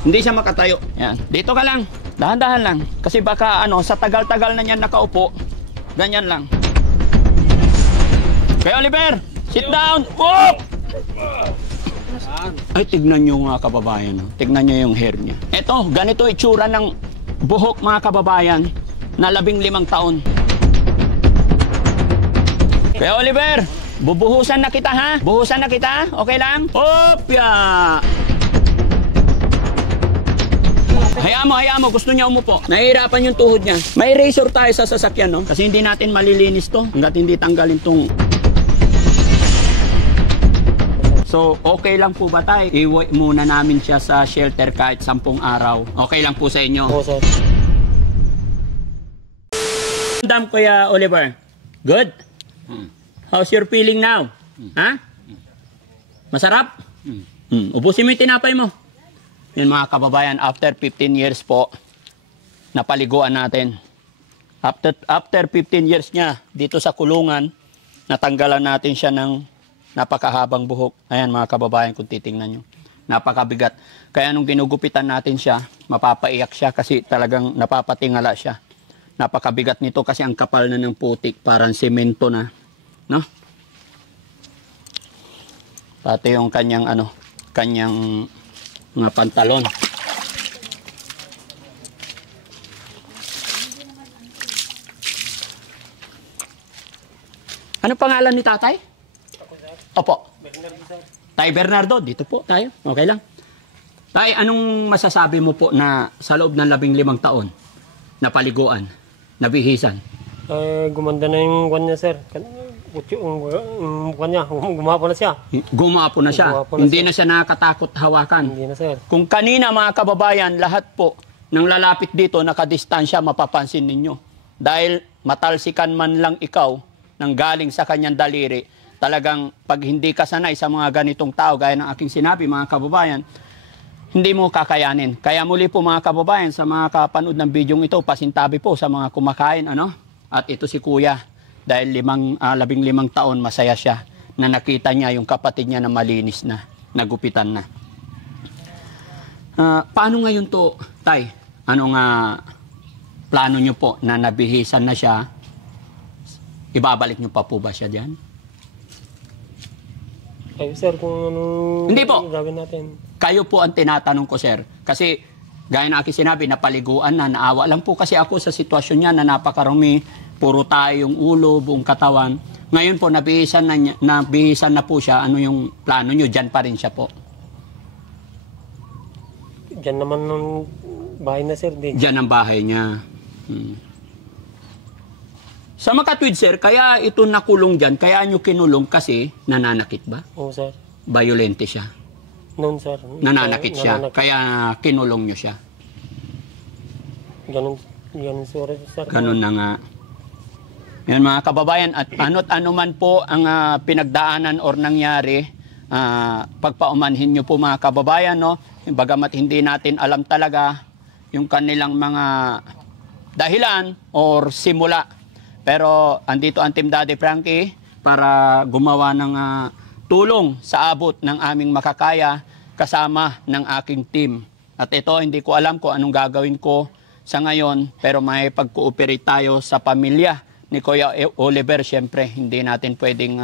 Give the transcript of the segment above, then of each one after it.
Hindi siya makatayo. Yan. Dito ka lang. Dahan-dahan lang. Kasi baka sa tagal-tagal na niyan nakaupo, ganyan lang. Kaya Oliver, sit down. Whoop! Ay, tignan nyo mga kababayan. Tignan nyo yung hair niya. Ito, ganito itsura ng buhok mga kababayan na 15 taon. Kaya Oliver, bubuhusan na kita ha? Buhusan na kita? Okay lang? Opya! Hayaan mo. Gusto niya umupo. Nahihirapan yung tuhod niya. May razor tayo sa sasakyan, no? Kasi hindi natin malilinis to hanggat hindi tanggalin tong... So, okay lang po ba tayo? Iwi muna namin siya sa shelter kahit 10 araw. Okay lang po sa inyo? Oo, sir. Dam, Kuya Oliver. Good? How's your feeling now? Ha? Masarap? Ubusin mo yung tinapay mo. Yun mga kababayan, after 15 years po, napaliguan natin. After 15 years niya, dito sa kulungan, natanggalan natin siya ng napakahabang buhok. Ayan mga kababayan, kung titingnan nyo. Napakabigat. Kaya nung ginugupitan natin siya, mapapaiyak siya kasi talagang napapatingala siya. Napakabigat nito kasi ang kapal na ng putik, parang semento na. No? Pati yung kanyang kanyang mga pantalon. Ano pangalan ni tatay? Opo. Tay Bernardo, dito po tayo. Okay lang. Tay, anong masasabi mo po na sa loob ng 15 taon napaliguan, nabihisan? Gumanda na yung kanya, sir. Gumapo na siya. Gumapo na siya. Hindi na siya nakakatakot hawakan. Hindi na, sir. Kung kanina mga kababayan, lahat po ng lalapit dito nakadistansya, mapapansin ninyo. Dahil matalsikan man lang ikaw nang galing sa kanyang daliri, talagang pag hindi ka sanay sa mga ganitong tao, gaya ng aking sinabi mga kababayan, hindi mo kakayanin. Kaya muli po mga kababayan, sa mga kapanood ng bidyong ito, pasintabi po sa mga kumakain, At ito si Kuya. Dahil 15 taon, masaya siya na nakita niya yung kapatid niya na malinis na, nagupitan na. Paano ngayon to, Tay? Anong plano niyo po na nabihisan na siya? Ibabalik niyo pa po ba siya dyan? Kayo, sir, kung anong Hindi po. gawin natin. Kayo po ang tinatanong ko, sir. Kasi, gaya na aking sinabi, napaliguan na, naawa lang po kasi ako sa sitwasyon niya na napakarami. Puro tayo yung ulo, buong katawan. Ngayon po, nabihisan na po siya. Ano yung plano nyo? Diyan pa rin siya po. Diyan naman ng bahay na, sir. Diyan ang bahay niya. Sa Makatwid, sir, kaya ito nakulong diyan, kaya nyo kinulong kasi nananakit ba? Oo, sir. Violente siya. Noon, sir. Nananakit siya, kaya kinulong nyo siya. Ganun, sir. Ganun na nga. Yan mga kababayan, at ano't ano man po ang pinagdaanan or nangyari, pagpaumanhin nyo po mga kababayan, no? Bagamat hindi natin alam talaga yung kanilang mga dahilan or simula. Pero andito ang Team Daddy Frankie para gumawa ng tulong sa abot ng aming makakaya kasama ng aking team. At ito, hindi ko alam kung anong gagawin ko sa ngayon, pero may pag-cooperate tayo sa pamilya ni Kuya Oliver. Siyempre, hindi natin pwedeng,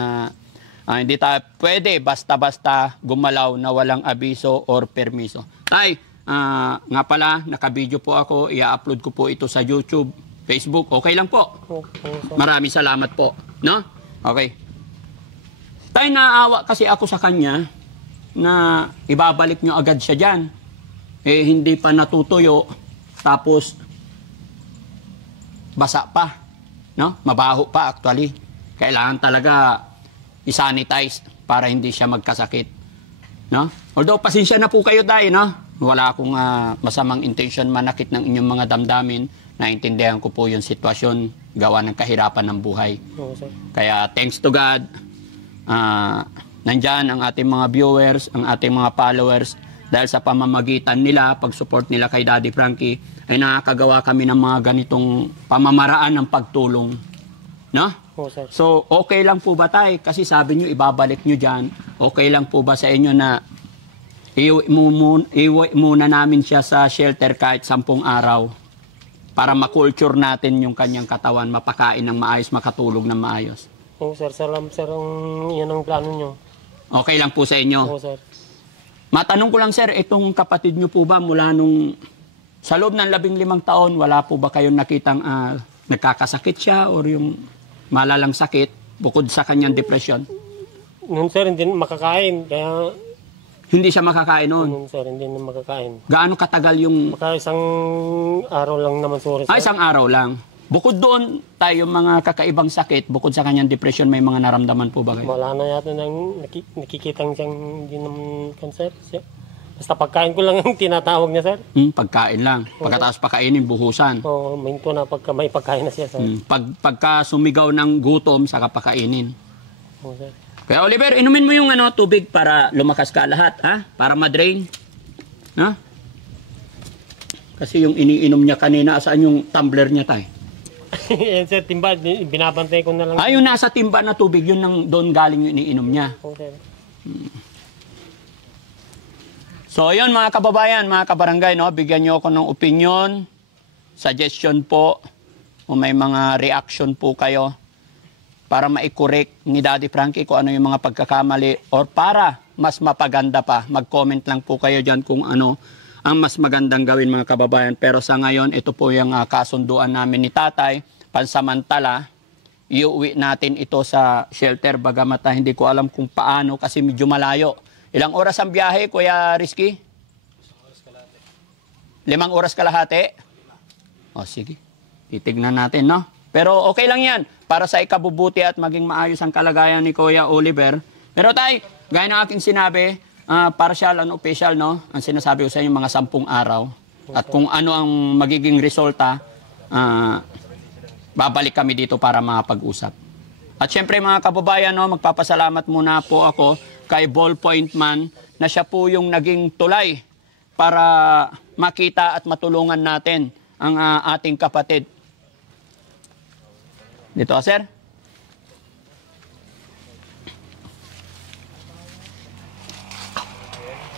hindi tayo pwede basta-basta gumalaw na walang abiso or permiso. Tay, nga pala, nakabidyo po ako, i-upload ko po ito sa YouTube, Facebook. Okay lang po? Maraming salamat po. No? Okay. Tay, naawa kasi ako sa kanya na ibabalik nyo agad siya dyan. Hindi pa natutuyo, tapos basa pa. No? Mabaho pa actually. Kailangan talaga i-sanitize para hindi siya magkasakit. No? Although pasensya na po kayo dahil, no? Wala akong masamang intention manakit ng inyong mga damdamin. Naintindihan ko po yung sitwasyon, gawa ng kahirapan ng buhay. Oo, sir. Kaya thanks to God, nandyan ang ating mga viewers, ang ating mga followers. Dahil sa pamamagitan nila, pag-support nila kay Daddy Frankie, ay nakakagawa kami ng mga ganitong pamamaraan ng pagtulong. No? Oo, sir. So, okay lang po ba tayo? Kasi sabi nyo, ibabalik nyo dyan. Okay lang po ba sa inyo na iuwi muna namin siya sa shelter kahit 10 araw para makulture natin yung kanyang katawan, mapakain ng maayos, makatulog ng maayos. Oo, sir. Salamat, sir. Yan ang plano nyo. Okay lang po sa inyo. Oo, sir. Matanong ko lang, sir, itong kapatid nyo po ba mula nung sa loob ng 15 taon, wala po ba kayong nakitang nagkakasakit siya or yung malalang sakit bukod sa kanyang depression? Noon, sir, hindi na makakain. Kaya, Hindi siya makakain noon. noon, sir, hindi na makakain. Gaano katagal yung... Maka isang araw lang naman, sir. Ay, isang araw lang. Bukod doon, tayo mga kakaibang sakit, bukod sa kanyang depression, may mga naramdaman po ba kayo? Wala na yata nang nakikitang siyang hindi naman cancer. Basta pagkain ko lang ang tinatawag niya, sir. Pagkain lang. Pagkatapos pakainin, buhusan. Oo, minto na pagka may pagkain na siya, sir. Pagka sumigaw ng gutom, saka pakainin. Oo, sir. Kaya Oliver, inumin mo yung tubig para lumakas ka lahat, ha? Para ma-drain. Ha? Kasi yung iniinom niya kanina, saan yung tumbler niya tayo? Yan, sir, timba. Binabantay ko na lang. Yung nasa timba na tubig, yun doon galing yung iniinom niya. Oo, sir. So, yun mga kababayan, mga kabarangay, no? Bigyan niyo ako ng opinion, suggestion po, o may mga reaction po kayo para ma-correct ni Daddy Frankie kung ano yung mga pagkakamali or para mas mapaganda pa. Mag-comment lang po kayo dyan kung ano ang mas magandang gawin mga kababayan. Pero sa ngayon, ito po yung kasunduan namin ni Tatay. Pansamantala, iuwi natin ito sa shelter bagamat hindi ko alam kung paano kasi medyo malayo. Ilang oras ang biyahe, Kuya Rizky? 5 oras kalahati? O sige, titignan natin, no? Pero okay lang yan, para sa ikabubuti at maging maayos ang kalagayan ni Kuya Oliver. Pero tay, gaya ng aking sinabi, partial and official, no? Ang sinasabi ko sa inyo, mga 10 araw. At kung ano ang magiging resulta, babalik kami dito para makapag-usap. At syempre mga kababayan, no, magpapasalamat muna po ako kay Ballpoint Man na siya po yung naging tulay para makita at matulungan natin ang ating kapatid. Dito, sir.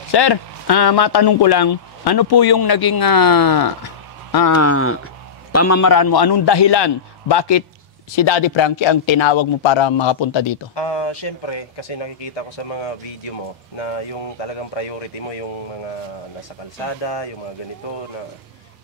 Sir, matanong ko lang, ano po yung naging pamamaraan mo? Anong dahilan? Bakit si Daddy Frankie ang tinawag mo para makapunta dito? Siyempre, kasi nakikita ko sa mga video mo na yung talagang priority mo, yung mga nasa kalsada, yung mga ganito, na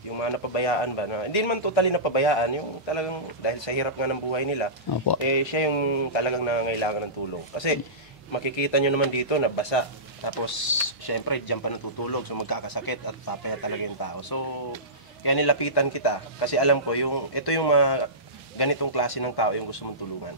yung mga napabayaan ba, na hindi naman totally napabayaan, yung talagang dahil sa hirap nga ng buhay nila, Opo. siya yung talagang nangangailangan ng tulong. Kasi makikita nyo naman dito na basa, tapos siyempre diyan pa natutulog, so magkakasakit at papaya talaga yung tao. So, kaya nilapitan kita, kasi alam ko, ito yung mga ganitong klase ng tao yung gusto mong tulungan.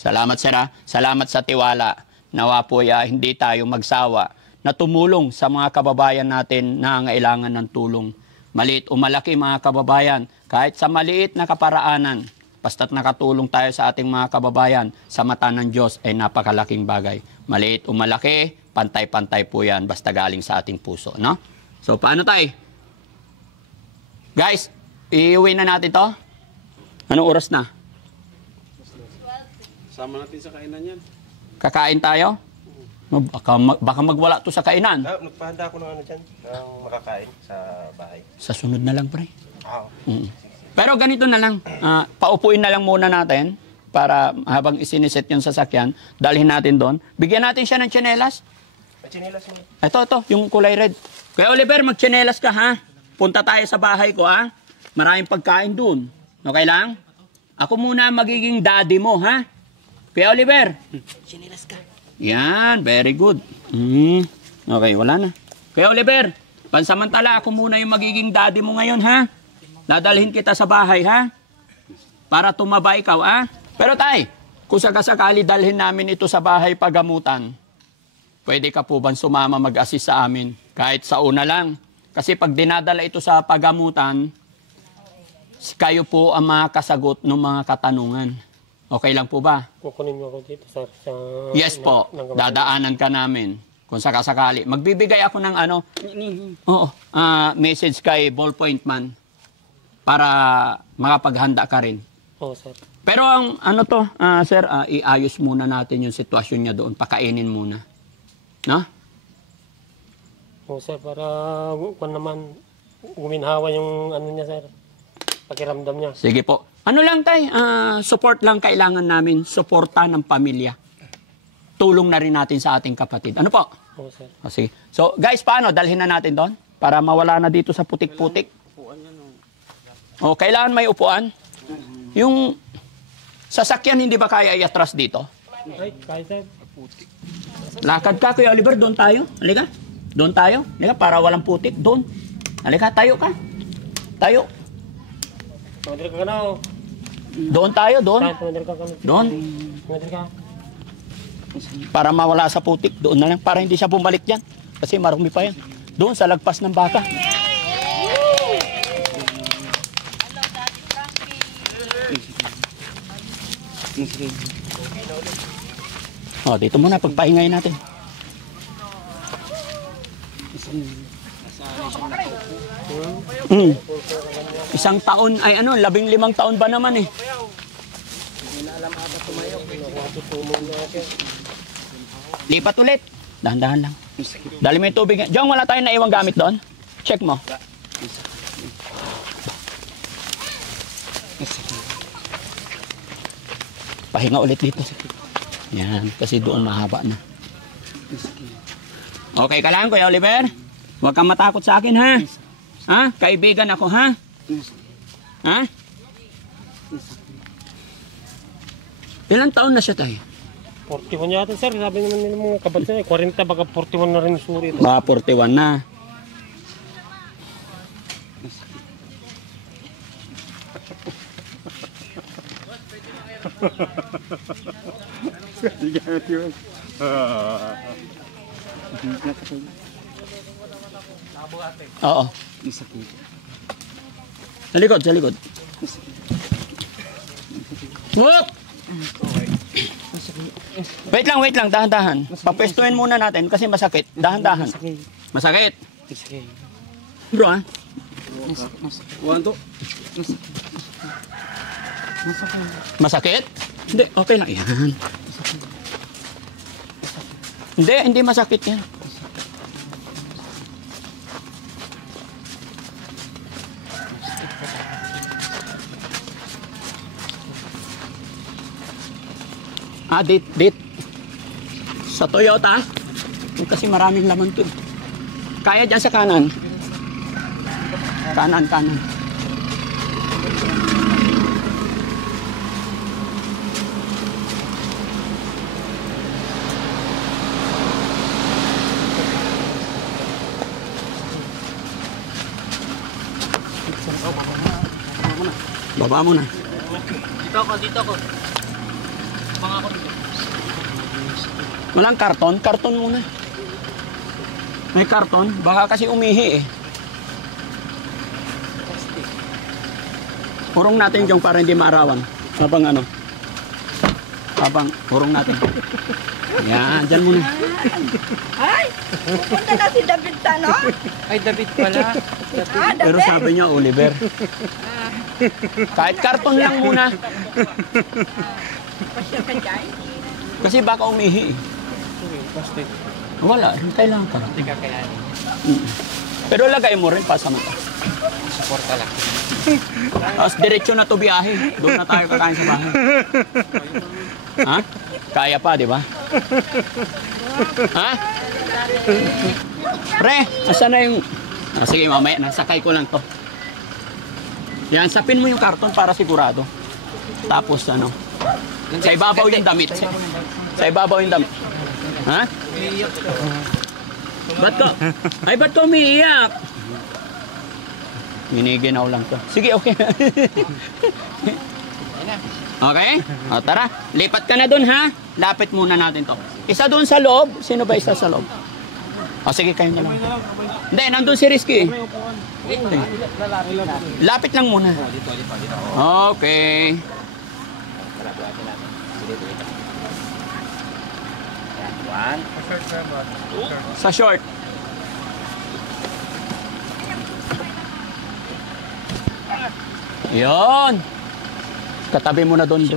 Salamat, sir. Salamat sa tiwala. Nawa po hindi tayo magsawa na tumulong sa mga kababayan natin na nangangailangan ng tulong. Maliit o malaki mga kababayan, kahit sa maliit na kaparaanan, basta't nakatulong tayo sa ating mga kababayan, sa mata ng Diyos ay napakalaking bagay. Maliit o malaki, pantay-pantay po yan, basta galing sa ating puso. No? So, paano tayo? Guys, iuwi na natin to? Anong oras na? Sama natin sa kainan yan. Kakain tayo? Baka magwala to sa kainan. Nagpahanda ako ng dyan, ng makakain sa bahay. Sa sunod na lang, pre. Pero ganito na lang. Paupuin na lang muna natin para habang isiniset yung sasakyan, dalhin natin doon. Bigyan natin siya ng tsinelas. May tsinelas mo. Ito, yung kulay red. Kaya Oliver, magtsinelas ka, ha? Punta tayo sa bahay ko, ha? Maraming pagkain doon. Okay lang? Ako muna magiging daddy mo, ha? Kaya Oliver, sinilas ka. Yan, very good. Okay, wala na. Kaya Oliver, pansamantala ako muna yung magiging daddy mo ngayon, ha? Dadalhin kita sa bahay, ha? Para tumaba ikaw, ha? Pero tay, kung sakasakali dalhin namin ito sa bahay pagamutan, pwede ka po bang sumama mag-assist sa amin? Kahit sa una lang. Kasi pag dinadala ito sa pagamutan, kayo po ang makakasagot ng mga katanungan. Okay lang po ba? Kukunin mo ako dito, sir. Yes po, dadaanan ka namin. Kung sakasakali. Magbibigay ako ng message kay Ballpoint Man para makapaghanda ka rin. Oo, sir. Pero ang sir, iayos muna natin yung sitwasyon niya doon. Pakainin muna. No? Oo, sir, para kung naman guminhawa yung ano niya, sir. Pakiramdam niya. Sige po. Ano lang tay, support lang kailangan namin, suporta ng pamilya. Tulong na rin natin sa ating kapatid. Ano po? Oo, sir. Sige. So guys, paano? Dalhin na natin doon para mawala na dito sa putik-putik. O, kailangan may upuan. Yung sasakyan hindi ba kaya i-atras dito? Ay, kaya, sir. Lakad ka, Kuya Oliver, doon tayo. Halika. Doon tayo. Halika, para walang putik. Doon. Halika, tayo ka. Tayo. Tumadir ka na, oh. Doon tayo, doon. Tumadir ka. Doon. Tumadir ka. Para mawala sa putik, doon na lang. Para hindi siya bumalik dyan. Kasi marumi pa yan. Doon sa lagpas ng baka. O, dito muna, pagpahingayin natin. Isang taon, ay ano, 15 taon ba naman eh. Lipat ulit. Dahan-dahan lang. Dali mo yung tubig. Diyan, wala tayong naiwang gamit doon. Check mo. Pahinga ulit dito. Yan, kasi doon mahaba na. Okay ka lang, Kuya Oliver? Huwag kang matakot sa akin, ha? Ha? Kaibigan ako, ha? Ha? Ilang taon na siya tayo? 41 yata, sir. Sabi naman nila mga kabatsa, 40 baka 41 na rin suri. Baka 41 na. Oo. Sa likod, sa likod. Whoop! Wait lang, dahan-dahan. Papwestuhin muna natin kasi masakit. Dahan-dahan. Masakit. Bro, ha? Masakit? Hindi, okay lang. Yan. Hindi masakit yan. Dit. Sa Toyota, kasi maraming laman to. Kaya dyan sa kanan. Kanan. Baba mo na. Dito ako. Pangako dito. Walang karton? Karton muna. May karton? Baka kasi umihi eh. Hurong natin yung para hindi maarawan. Habang hurong natin. Yan, dyan muna. Ay, pupunta na si David no? Ay, David pala. David. Pero sabi niya, Oliver. Kahit karton lang muna. Pasya ka dyan. Kasi baka umihi eh. Wala, hintay lang ka. Hindi ka kayanin. Pero lagay mo rin pa sa mata. Suporta lang. Tapos diretso na to biyahe. Doon na tayo kakain sa bahay. Ha? Kaya pa, di ba? Ha? Pre, asan na yung... sige, mamaya, nasakay ko lang to. Yan, sapin mo yung karton para sigurado. Tapos ano, sa ibabaw yung damit. Sa ibabaw yung damit. Ha? Ba't ka umiiyak? Miniginaw lang to. Sige, okay. Okay? O, tara. Lipat ka na dun, ha? Lapit muna natin to. Isa dun sa loob. Sino ba isa sa loob? O, sige, kayo na lang. Hindi, nandun si Rizky. Lapit lang muna. Okay. Sa short. Yon. Katabi mo na doon.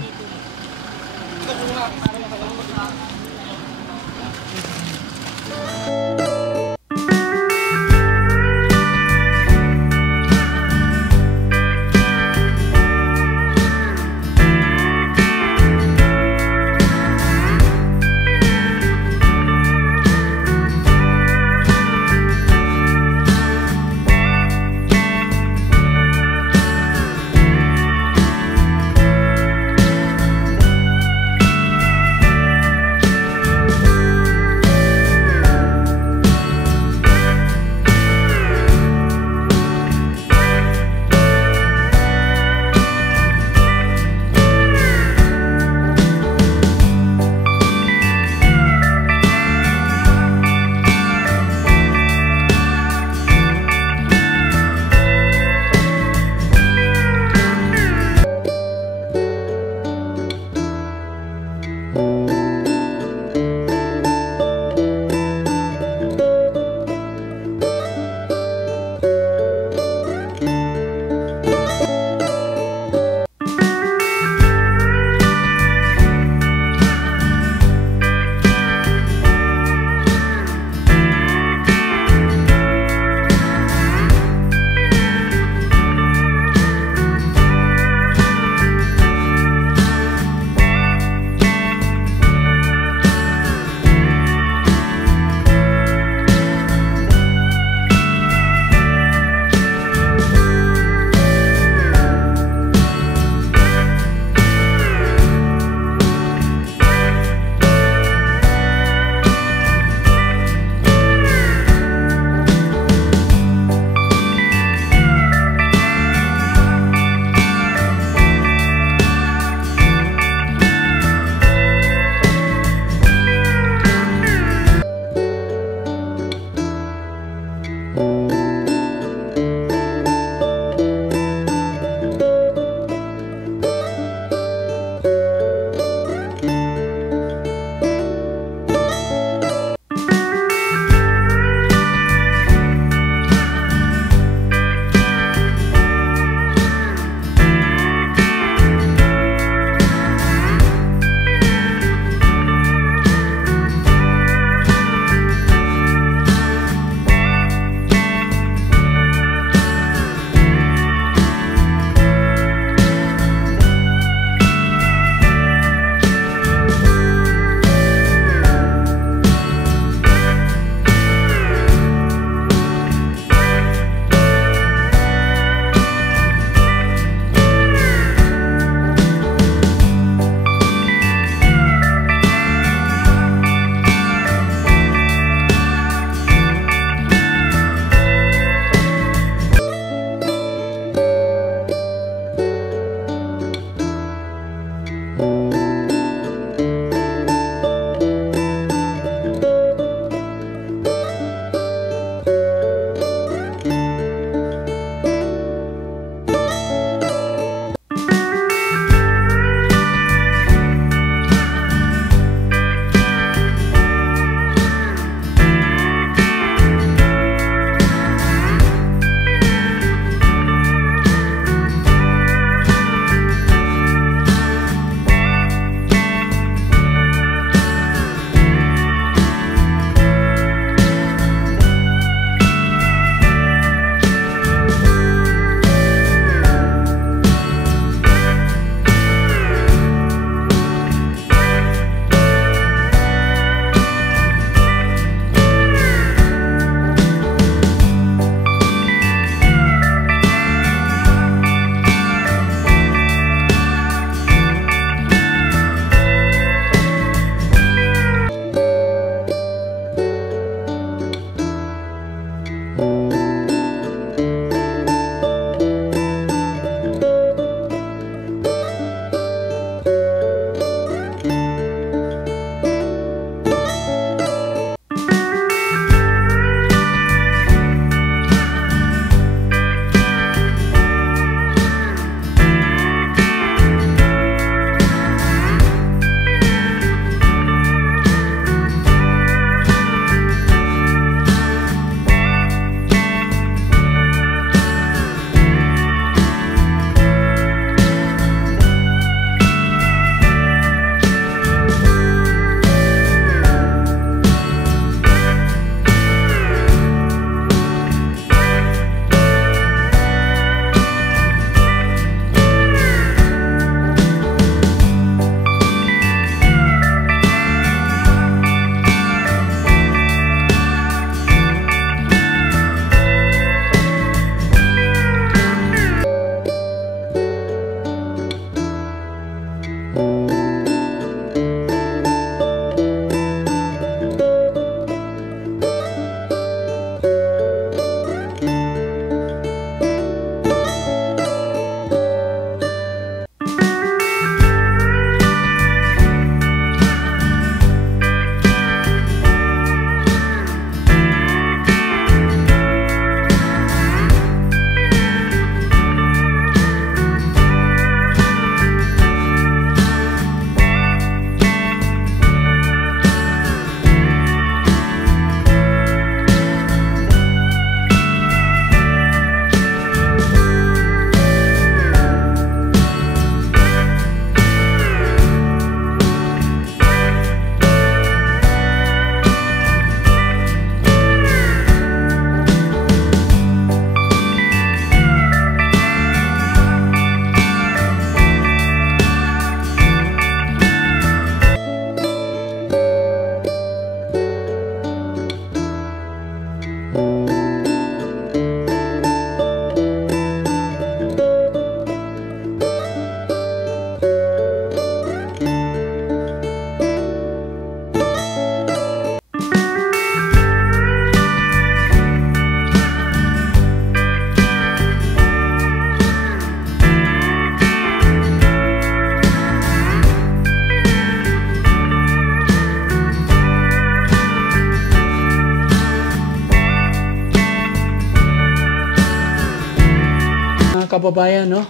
kababayan, no?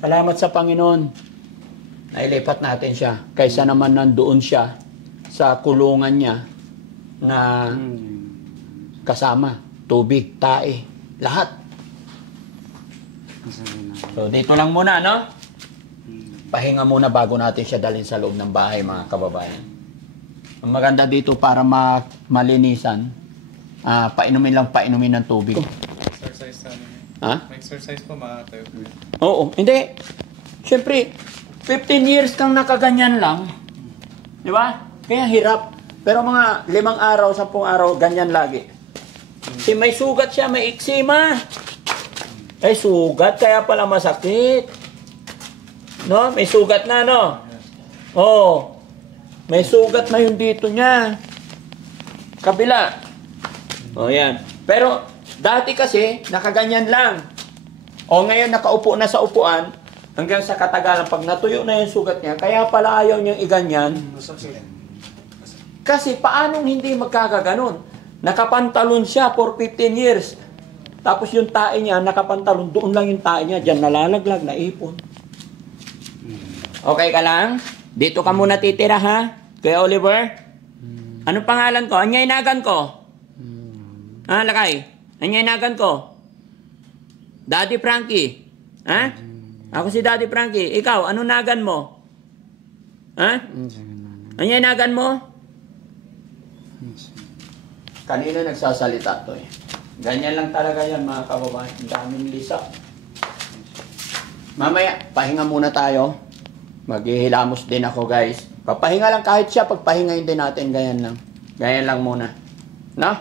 Salamat sa Panginoon. Nailipat natin siya. Kaysa naman nandoon siya sa kulungan niya na kasama, tubig, tae, lahat. So, dito lang muna, no? Pahinga muna bago natin siya dalhin sa loob ng bahay, mga kababayan. Ang maganda dito para malinisan, painumin ng tubig. Exercise sa ano. Ha? Exercise po makatayo po. Oo, hindi. Siyempre, 15 years kang nakaganyan lang. Di ba? Kaya hirap. Pero mga 5 araw, 10 araw, ganyan lagi. Si may sugat siya, may eksima. Ay, sugat, kaya pala masakit. No? May sugat na, no? Oo. May sugat na yung dito niya. Kabila. O, yan. Pero, dati kasi, nakaganyan lang. O, ngayon, nakaupo na sa upuan, hanggang sa katagalan, pag natuyo na yung sugat niya, kaya pala ayaw niyang iganyan. Kasi, paanong hindi magkakaganon? Nakapantalon siya for 15 years. Tapos yung tae niya, nakapantalon, doon lang yung tae niya, dyan nalalaglag, naipon. Okay ka lang? Dito ka muna titira, ha? Kuya Oliver? Anong pangalan ko? Anyay nagan ko? Ha, lakay? Anyay nagan ko? Daddy Frankie? Ha? Ako si Daddy Frankie. Ikaw, anong nagan mo? Ha? Anyay nagan mo? Kanina nagsasalita to eh. Ganyan lang talaga yan, mga kababayan. Ang daming lisa. Mamaya, pahinga muna tayo. Maghihilamos din ako, guys. Papahinga lang kahit siya, pagpahingayin din natin, ganyan lang. Ganyan lang muna. No?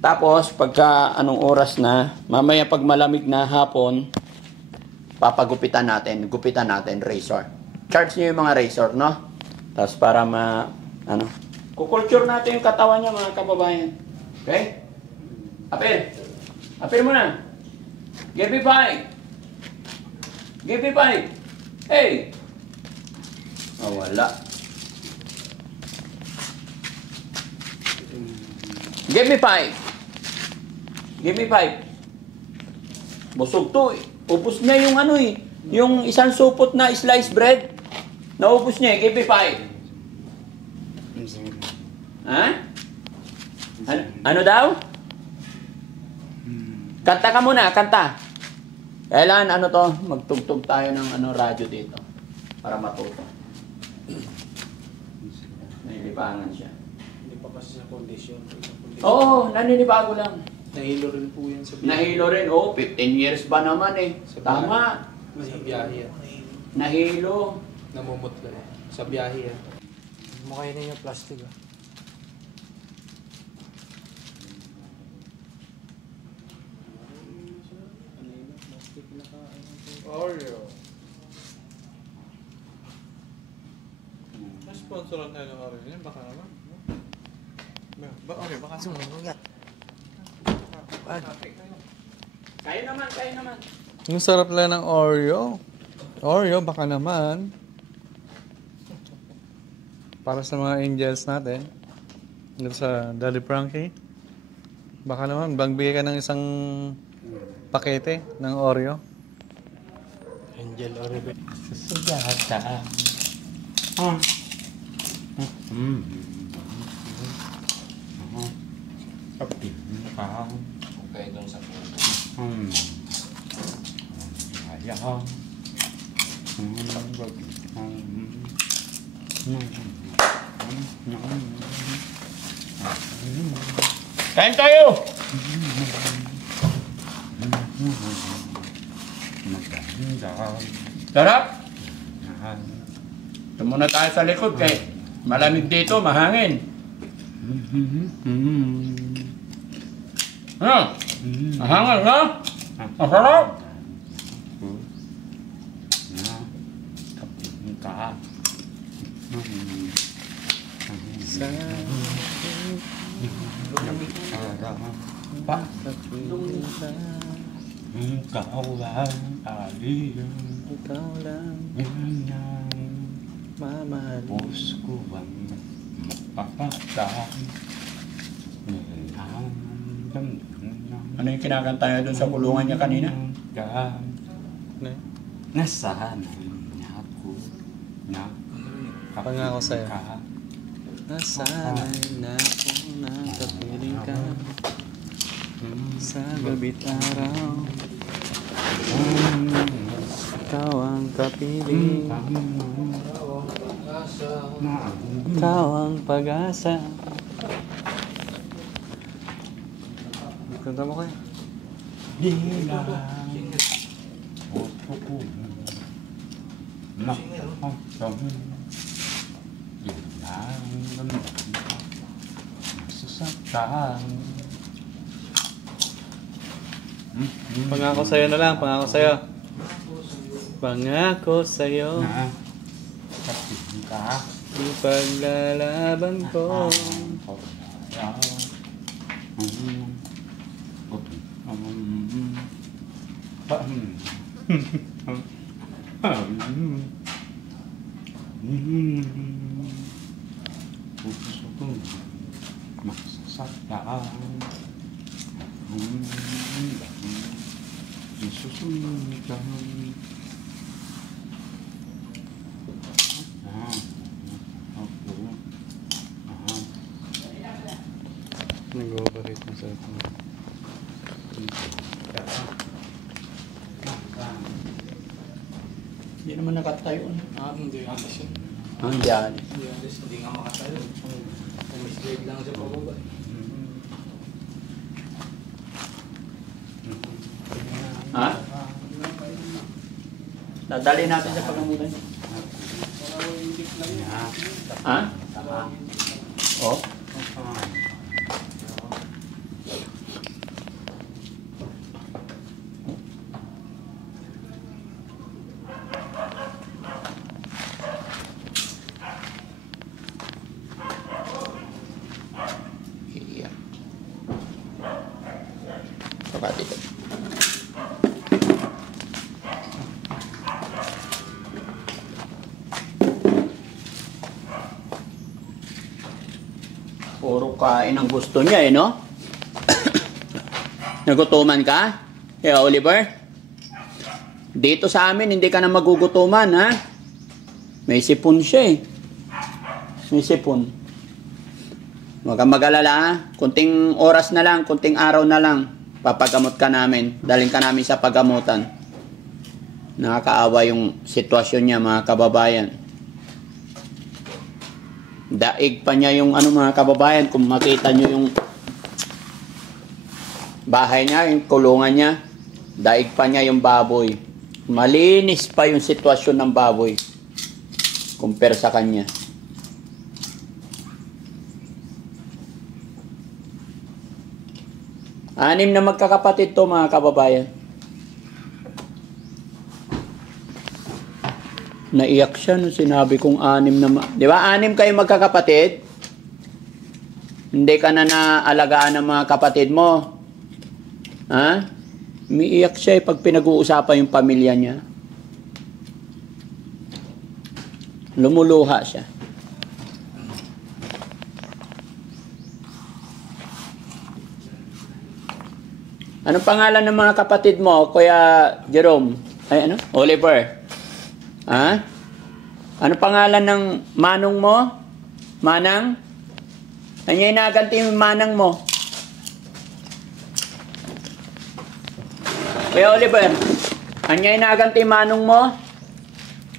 Tapos, pagka anong oras na, mamaya pag malamig na hapon, papagupitan natin, razor. Charge niyo yung mga razor, no? Tapos para kukulture natin yung katawan niya, mga kababayan. Okay? Apir! Apir mo na! Give me 5! Give me 5! Hey! Oh, wala. Give me 5! Give me 5! Busog to eh. Ubus niya yung yung isang supot na sliced bread. Naubos niya eh. Give me 5! Ha? Ano daw? Kanta ka muna, kanta. Kailan magtugtog tayo ng radyo dito para matuto. Nailipangan siya. Hindi pa kasi sa condition. Oo, naninibago lang. Nahilo rin po yan sa biyahe. Nahilo rin, 15 years ba naman eh. Tama. Sa biyahe yan. Nahilo. Namumutla yan. Sa biyahe yan. Mukha yun yung plastic ah. Oreo. Sponsoran tayo ng Oreo yan, baka naman. Okay, baka sumugat. Kayo naman. Ang sarap lang ng Oreo. Oreo, baka naman. Para sa mga angels natin. Dito sa Daddy Frankie. Baka naman, bigay ka ng isang pakete ng Oreo. Angel Oreo. Sugata. Okay, doon sa puno. Kain tayo! Sarap! Ito muna tayo sa likod kay malamig dito, mahangin. Mahangin, no? Masarap! Pa? Ikaw lang, aliyah. Ikaw lang, mamahal. Puso ko ang mapapatay. Ano yung kinakanta niya doon sa kulungan niya kanina? Ne? Nasanay na ako na Pangako sa'yo. Nasanay na ako na kapiling ka sa gabi't araw. Ikaw ang kapiling, ikaw ang pag-asa. Kanta mo kayo. di lang opo ko nakakasam di lang masasaktan. Pangako sa'yo na lang, pangako sa'yo. Pangako sa'yo, Na kapiling ka ipaglalaban ko. Puso ko masasaktan. Isusunod ka. Nag-overrate na sa ito. Hindi naman nakatayo. Hindi alis yun. Ang diyan. Hindi alis. Hindi nga makatayo. Misgrade lang siya pababa. Ha? Dadali natin sa pagamutan. Ha? Oh? Iya. Baka dito. Puro kain ang gusto niya eh, no? Nagutuman ka? Yeah, Oliver? Dito sa amin, hindi ka na magugutuman, ha? May sipon siya eh. May sipon. Huwag kang mag-alala, ha? Kunting oras na lang, kunting araw na lang, papagamot ka namin. Dalhin ka namin sa pagamutan. Nakakaawa yung sitwasyon niya, mga kababayan. Daig pa niya yung mga kababayan, kung makita nyo yung bahay niya, yung kulungan niya, daig pa niya yung baboy. Malinis pa yung sitwasyon ng baboy compare sa kanya. Anim na magkakapatid to, mga kababayan. Naiyak siya nung sinabi kong anim na... Di ba? Anim kayo magkakapatid? Hindi ka na naalagaan ng mga kapatid mo. Ha? Umiiyak siya pag pinag-uusapan yung pamilya niya. Lumuluha siya. Anong pangalan ng mga kapatid mo, Kuya Jerome? Ay, ano? Oliver. Ha? Ano pangalan ng manong mo? Manang? Ano yung inaganti yung manang mo? Kuya Oliver, ano yung inaganti yung manong mo?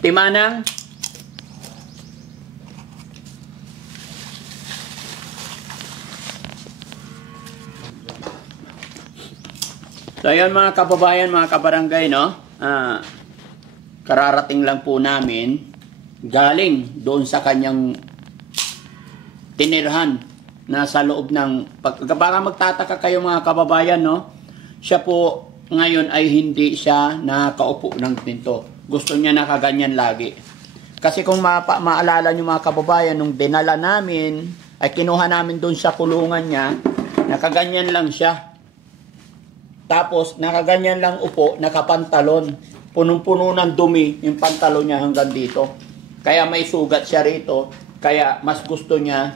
Timanang? So yun mga kababayan, mga kabarangay, no? Kararating lang po namin galing doon sa kanyang tinirhan na sa loob ng baka magtataka kayo mga kababayan, no? Siya po ngayon ay hindi siya nakaupo ng pinto. Gusto niya nakaganyan lagi. Kasi kung maalala niyo mga kababayan, nung dinala namin ay kinuha namin doon sa kulungan niya, nakaganyan lang siya. Tapos nakaganyan lang upo, nakapantalon. Punong-puno ng dumi yung pantalon niya hanggang dito. Kaya may sugat siya rito. Kaya mas gusto niya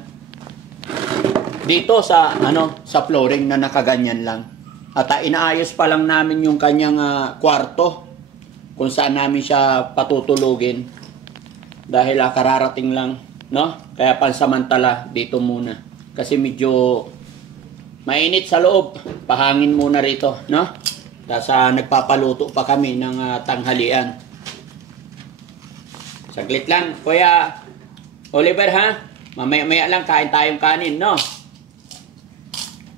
dito sa sa flooring na nakaganyan lang. At inaayos pa lang namin yung kanyang kwarto. kung saan namin siya patutulugin. Dahil kararating lang, no? Kaya pansamantala dito muna. Kasi medyo mainit sa loob. Pahangin muna rito, no? Tapos nagpapaluto pa kami ng tanghalian. Saglit lang, Kuya Oliver, ha? Mamaya-maya lang kain tayong kanin, no?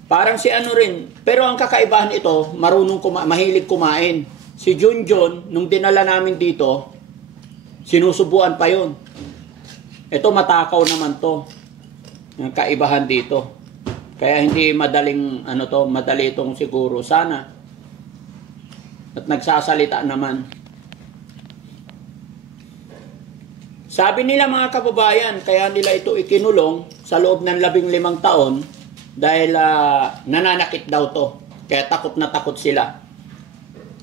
Parang si ano rin. Pero ang kakaibahan ito, mahilig kumain. Si Junjun, nung dinala namin dito, sinusubuan pa yon. Ito matakaw naman to. Ang kaibahan dito. Kaya hindi madaling, madali itong siguro. Sana. At nagsasalita naman. Sabi nila mga kababayan, kaya nila ito ikinulong sa loob ng 15 taon dahil nananakit daw to. Kaya takot na takot sila.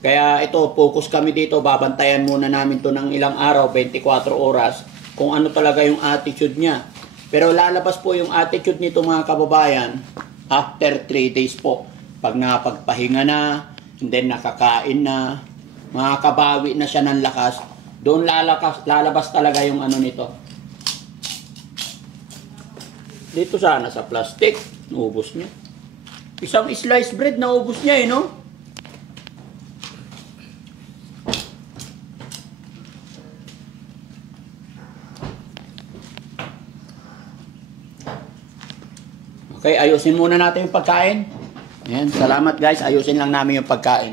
Kaya ito, focus kami dito. Babantayan muna namin to ng ilang araw, 24 oras, kung ano talaga yung attitude niya. Pero lalabas po yung attitude nito mga kababayan after 3 days po. Pag nakapagpahinga na, and then nakakain na, makakabawi na siya ng lakas, doon lalabas talaga yung ano nito. Dito sana sa plastic, naubos niya. Isang sliced bread, naubos niya no? Okay, ayusin muna natin yung pagkain. Ayan, salamat guys, ayusin lang namin yung pagkain.